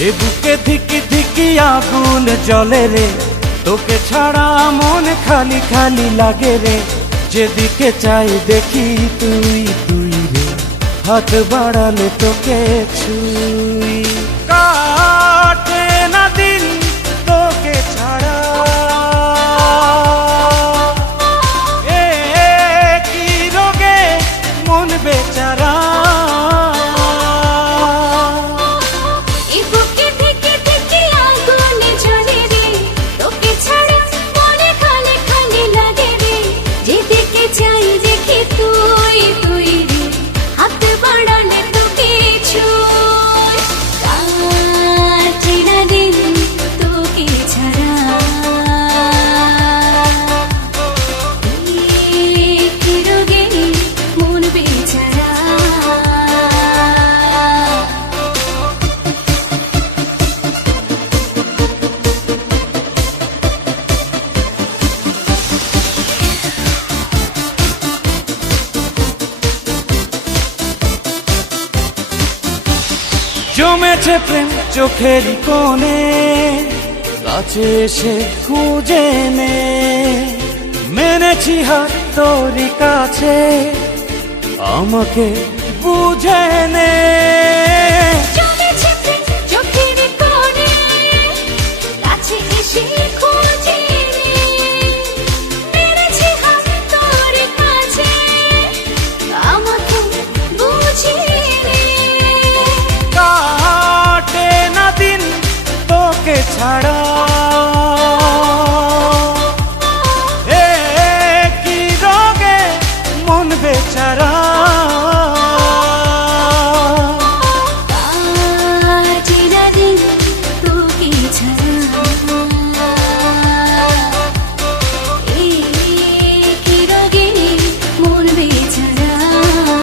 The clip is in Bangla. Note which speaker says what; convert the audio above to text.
Speaker 1: এ বুকে ধিকি ধিকি আগুন জলে রে। তোকে ছাড়া মন খালি খালি লাগে রে। যেদিকে চাই দেখি তুই তুই রে। হাত বাড়ালে তোকে ছুই। কাটে জমেছে প্রেম চোখের কোণে। কাছে এসে খুঁজে নে। মেনেছি হাত তোর কাছে। আমাকে বুঝে নে। তোমাকে ছাড়া।